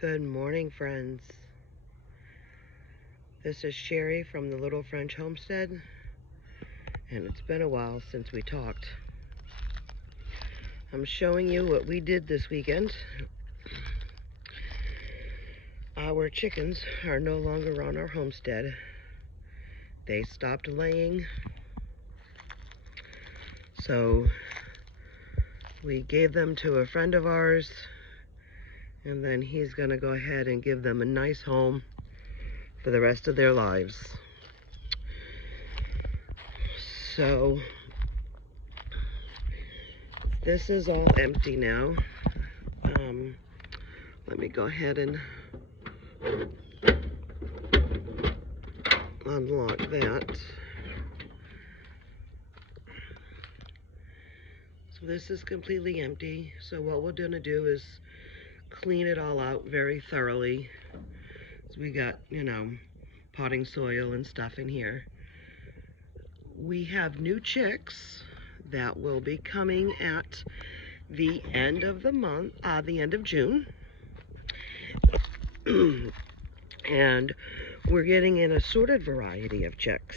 Good morning, friends. This is Sherry from the Little French Homestead, and it's been a while since we talked. I'm showing you what we did this weekend. Our chickens are no longer on our homestead. They stopped laying, so we gave them to a friend of ours, and then he's gonna go ahead and give them a nice home for the rest of their lives. So this is all empty now. Let me go ahead and unlock that. So this is completely empty. So what we're gonna do is clean it all out very thoroughly. So we got, potting soil and stuff in here. We have new chicks that will be coming at the end of the month, the end of June. And we're getting an assorted variety of chicks.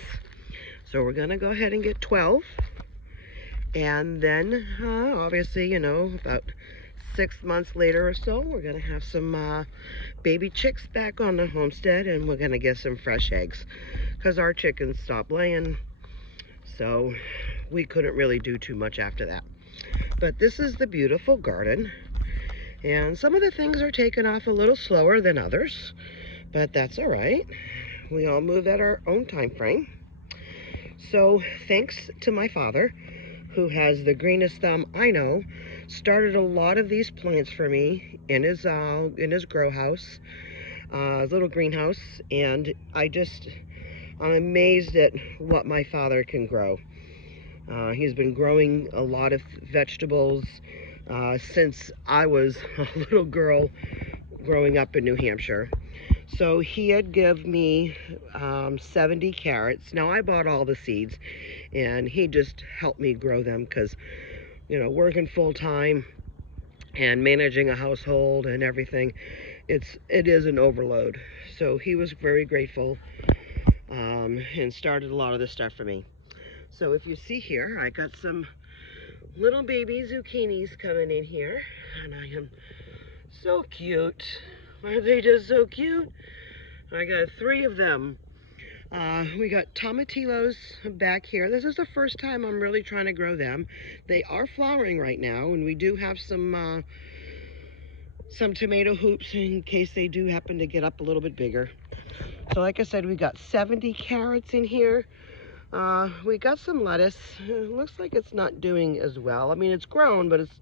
So we're gonna go ahead and get 12. And then, obviously, about 6 months later or so, we're gonna have some baby chicks back on the homestead, and we're gonna get some fresh eggs because our chickens stopped laying, so we couldn't really do too much after that. But this is the beautiful garden, and some of the things are taking off a little slower than others, but that's all right. We all move at our own time frame. So thanks to my father, who has the greenest thumb I know, started a lot of these plants for me in his grow house, his little greenhouse, and I'm amazed at what my father can grow. He's been growing a lot of vegetables since I was a little girl growing up in New Hampshire. So he had give me 70 carrots. Now I bought all the seeds, and he just helped me grow them because, working full time and managing a household and everything, it is an overload. So he was very grateful and started a lot of this stuff for me. So if you see here, I got some little baby zucchinis coming in here, and I am so cute. Aren't they just so cute? I got 3 of them. We got tomatillos back here. This is the first time I'm really trying to grow them. They are flowering right now, and we do have some tomato hoops in case they do happen to get up a little bit bigger. So like I said, we got 70 carrots in here. We got some lettuce. It looks like it's not doing as well. I mean, it's grown, but it's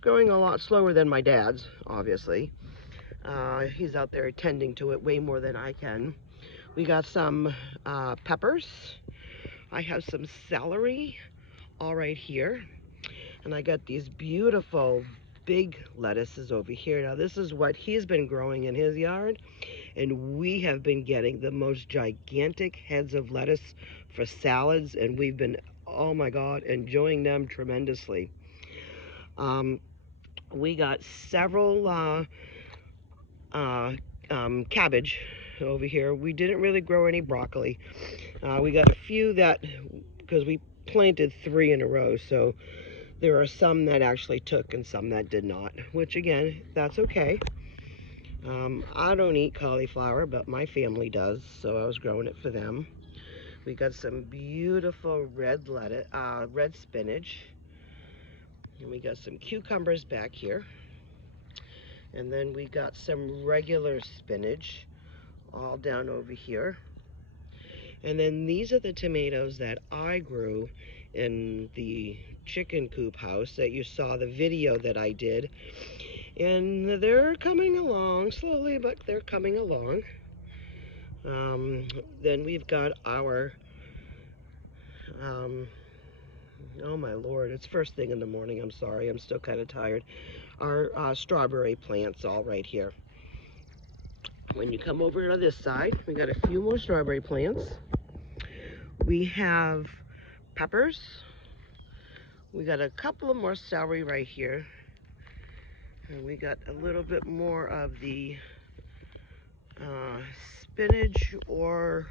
growing a lot slower than my dad's, obviously. He's out there tending to it way more than I can. We got some peppers. I have some celery all right here. And I got these beautiful big lettuces over here. Now this is what he's been growing in his yard, and we have been getting the most gigantic heads of lettuce for salads, and we've been, oh my God, enjoying them tremendously. We got several cabbage over here. We didn't really grow any broccoli. We got a few that, because we planted 3 in a row, so there are some that actually took and some that did not, which again, that's okay. I don't eat cauliflower, but my family does, so I was growing it for them. We got some beautiful red spinach, and we got some cucumbers back here. And then we got some regular spinach all down over here. And then these are the tomatoes that I grew in the chicken coop house that you saw the video that I did. And they're coming along slowly, but they're coming along. Then we've got our, oh my Lord, it's first thing in the morning. I'm sorry, I'm still kind of tired. Our strawberry plants all right here. When you come over to this side, we got a few more strawberry plants. We have peppers. We got a couple of more celery right here. And we got a little bit more of the spinach or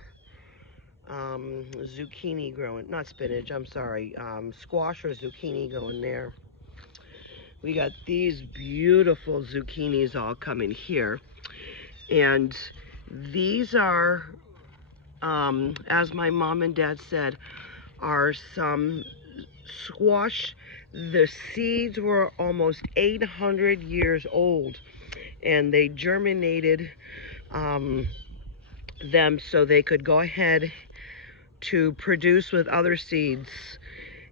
zucchini growing. Not spinach, I'm sorry. Squash or zucchini going there. We got these beautiful zucchinis all coming here. And these are, as my mom and dad said, are some squash. The seeds were almost 800 years old, and they germinated them so they could go ahead to produce with other seeds,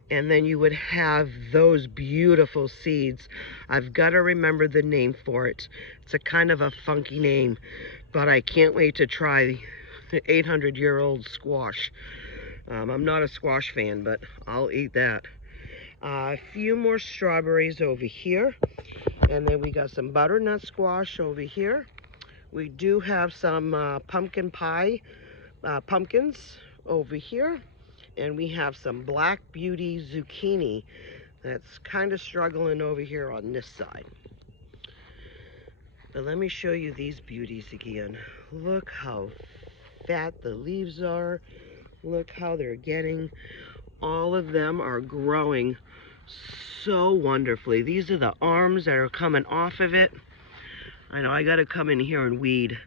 and then you would have those beautiful seeds. I've got to remember the name for it. It's a kind of a funky name, but I can't wait to try the 800-year-old squash. I'm not a squash fan, but I'll eat that. A few more strawberries over here, and then we got some butternut squash over here. We do have some pumpkin pie pumpkins over here, and we have some black beauty zucchini that's kind of struggling over here on this side. But let me show you these beauties again. Look how fat the leaves are. Look how they're getting. All of them are growing so wonderfully. These are the arms that are coming off of it. I know I got to come in here and weed,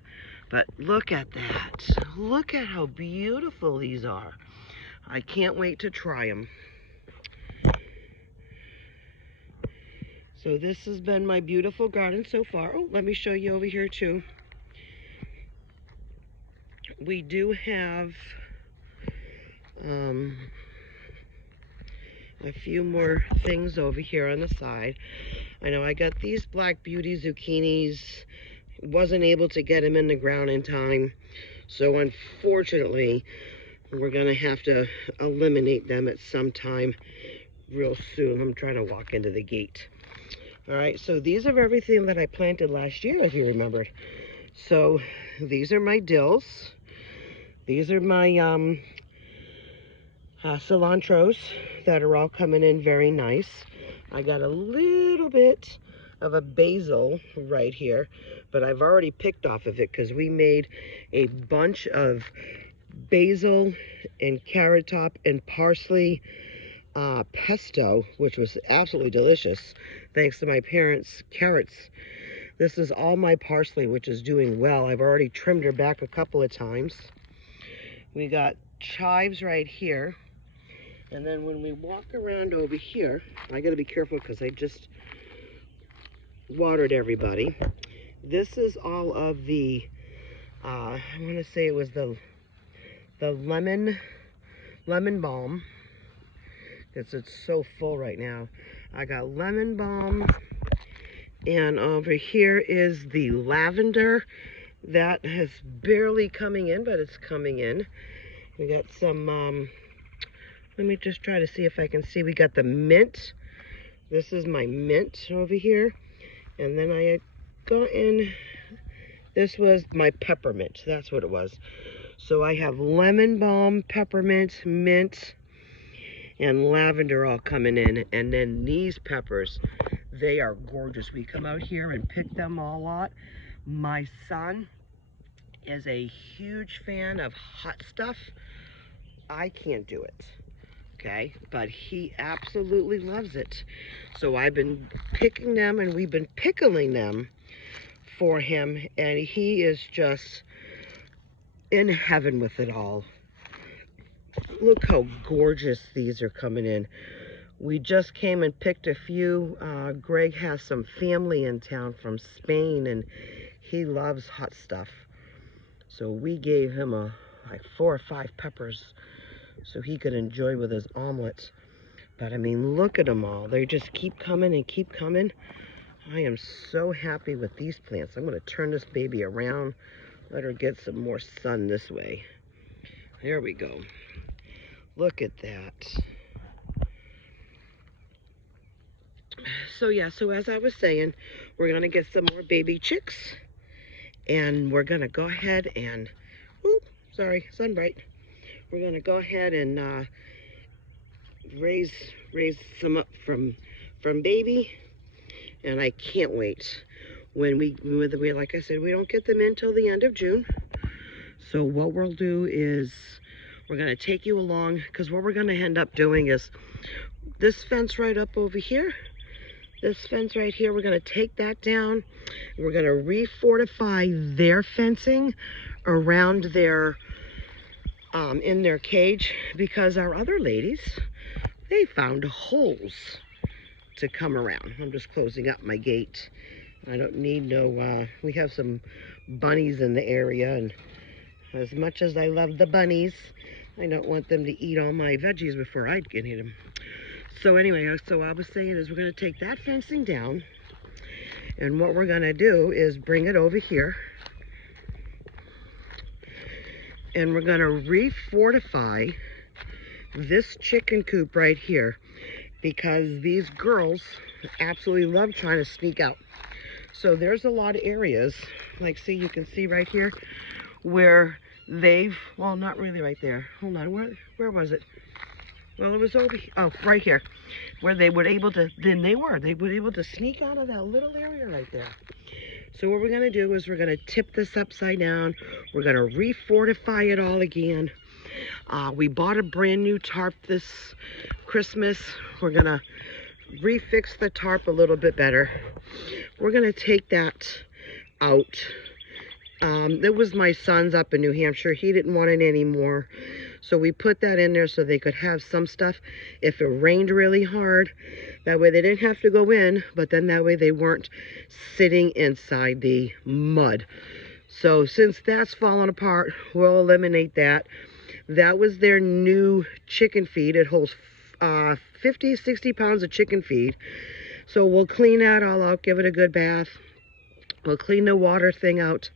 but look at that. Look at how beautiful these are. I can't wait to try them. So this has been my beautiful garden so far. Oh, let me show you over here too. We do have a few more things over here on the side. I know I got these black beauty zucchinis. Wasn't able to get them in the ground in time. So unfortunately, we're gonna have to eliminate them at some time real soon. I'm trying to walk into the gate. All right, so these are everything that I planted last year, if you remembered. So these are my dills. These are my cilantros that are all coming in very nice. I got a little bit of a basil right here, but I've already picked off of it because we made a bunch of basil and carrot top and parsley pesto, which was absolutely delicious thanks to my parents' carrots. This is all my parsley, which is doing well. I've already trimmed her back a couple of times. We got chives right here. And then when we walk around over here, I got to be careful because I just watered everybody. This is all of the, I want to say it was the lemon balm. It's so full right now. I got lemon balm, and over here is the lavender that is barely coming in, but it's coming in. We got some, let me just try to see if I can see. We got the mint. This is my mint over here. And then I had gotten, this was my peppermint. That's what it was. So I have lemon balm, peppermint, mint, and lavender all coming in. And then these peppers, they are gorgeous. We come out here and pick them all out. My son is a huge fan of hot stuff. I can't do it, okay? But he absolutely loves it. So I've been picking them, and we've been pickling them for him, and he is just in heaven with it all. Look how gorgeous these are coming in. We just came and picked a few. Greg has some family in town from Spain, and he loves hot stuff. So we gave him like 4 or 5 peppers so he could enjoy with his omelets. But I mean, look at them all. They just keep coming and keep coming. I am so happy with these plants. I'm going to turn this baby around, let her get some more sun this way. There we go. Look at that. So yeah, so as I was saying, we're going to get some more baby chicks, and we're going to go ahead and, sorry, sunbright. We're going to go ahead and raise some up from baby, and I can't wait. When we like I said, we don't get them in till the end of June. So what we'll do is we're going to take you along, because what we're going to end up doing is this fence right up over here, this fence right here, we're going to take that down. We're going to refortify their fencing around their in their cage, because our other ladies, they found holes to come around. I'm just closing up my gate. I don't need no, we have some bunnies in the area, and as much as I love the bunnies, I don't want them to eat all my veggies before I can eat them. So anyway, so I was saying is we're going to take that fencing down, and what we're going to do is bring it over here, and we're going to refortify this chicken coop right here, because these girls absolutely love trying to sneak out. So there's a lot of areas, like see, you can see right here where they've, well, not really right there. Hold on, where was it? Well, it was over here. Oh, right here, where they were able to, they were able to sneak out of that little area right there. So what we're going to do is we're going to tip this upside down. We're going to refortify it all again. We bought a brand new tarp this Christmas. We're going to refix the tarp a little bit better. We're going to take that out. That was my son's up in New Hampshire. He didn't want it anymore. So we put that in there so they could have some stuff if it rained really hard. That way they didn't have to go in, but then that way they weren't sitting inside the mud. So since that's fallen apart, we'll eliminate that. That was their new chicken feed. It holds 50, 60 pounds of chicken feed. So we'll clean that all out, give it a good bath. We'll clean the water thing out,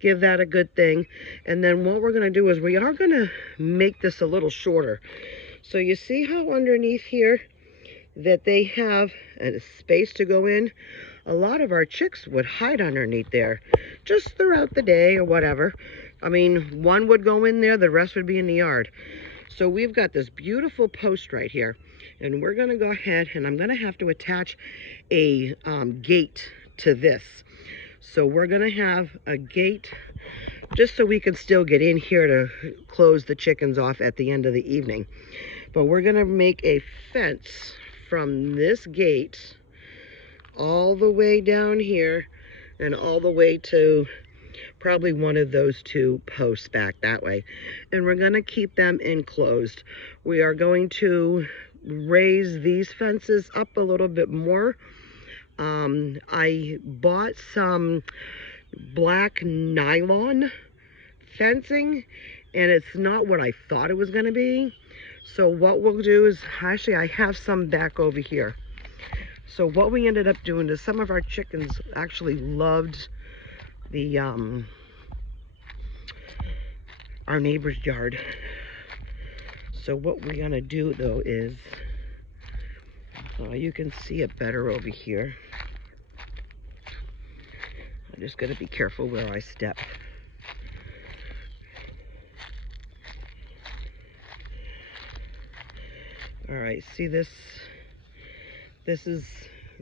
give that a good thing. And then what we're going to do is we are going to make this a little shorter. So you see how underneath here that they have a space to go in? A lot of our chicks would hide underneath there just throughout the day or whatever. I mean, one would go in there, the rest would be in the yard. So we've got this beautiful post right here, and we're going to go ahead, and I'm going to have to attach a gate to this. So we're going to have a gate just so we can still get in here to close the chickens off at the end of the evening. But we're going to make a fence from this gate all the way down here and all the way to probably one of those two posts back that way. And we're going to keep them enclosed. We are going to raise these fences up a little bit more. I bought some black nylon fencing, and it's not what I thought it was going to be. So what we'll do is, actually I have some back over here. So what we ended up doing is some of our chickens actually loved the our neighbor's yard. So what we're gonna do though is, you can see it better over here. I'm just gonna be careful where I step. All right, see this? This is,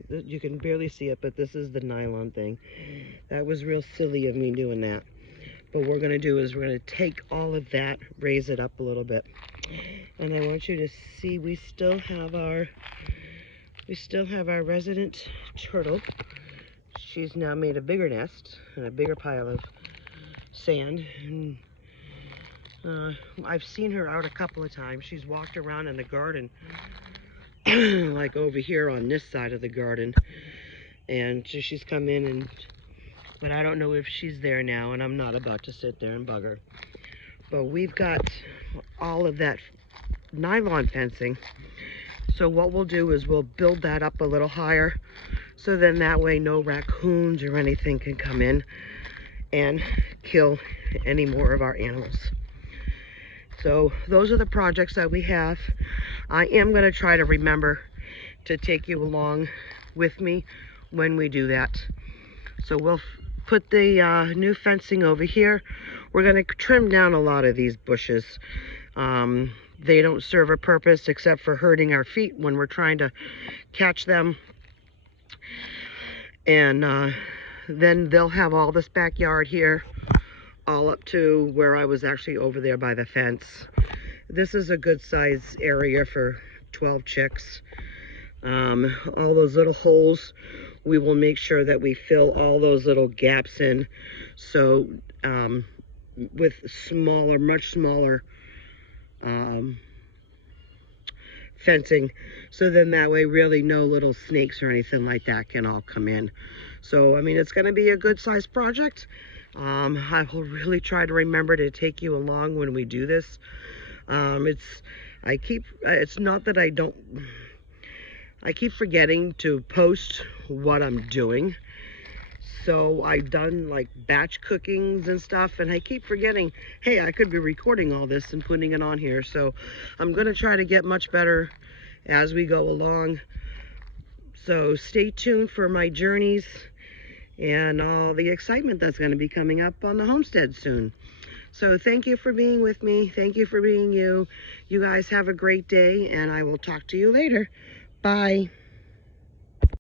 you can barely see it, but this is the nylon thing. That was real silly of me doing that. But what we're going to do is we're going to take all of that, raise it up a little bit. And I want you to see we still have our resident turtle. She's now made a bigger nest and a bigger pile of sand. And I've seen her out a couple of times. She's walked around in the garden, like over here on this side of the garden, and she's come in, and but I don't know if she's there now, and I'm not about to sit there and bug her. But we've got all of that nylon fencing, so what we'll do is we'll build that up a little higher, so then that way no raccoons or anything can come in and kill any more of our animals. So those are the projects that we have. I am going to try to remember to take you along with me when we do that. So we'll put the new fencing over here. We're going to trim down a lot of these bushes. They don't serve a purpose except for hurting our feet when we're trying to catch them. And then they'll have all this backyard here, all up to where I was actually over there by the fence. This is a good size area for 12 chicks. All those little holes, we will make sure that we fill all those little gaps in. So with smaller, much smaller fencing, so then that way really no little snakes or anything like that can all come in. So I mean, it's going to be a good size project. I will really try to remember to take you along when we do this. It's not that I keep forgetting to post what I'm doing. So I've done like batch cookings and stuff, and I keep forgetting, hey, I could be recording all this and putting it on here. So I'm going to try to get much better as we go along. So stay tuned for my journeys and all the excitement that's going to be coming up on the homestead soon. So thank you for being with me. Thank you for being you. You guys have a great day, and I will talk to you later. Bye.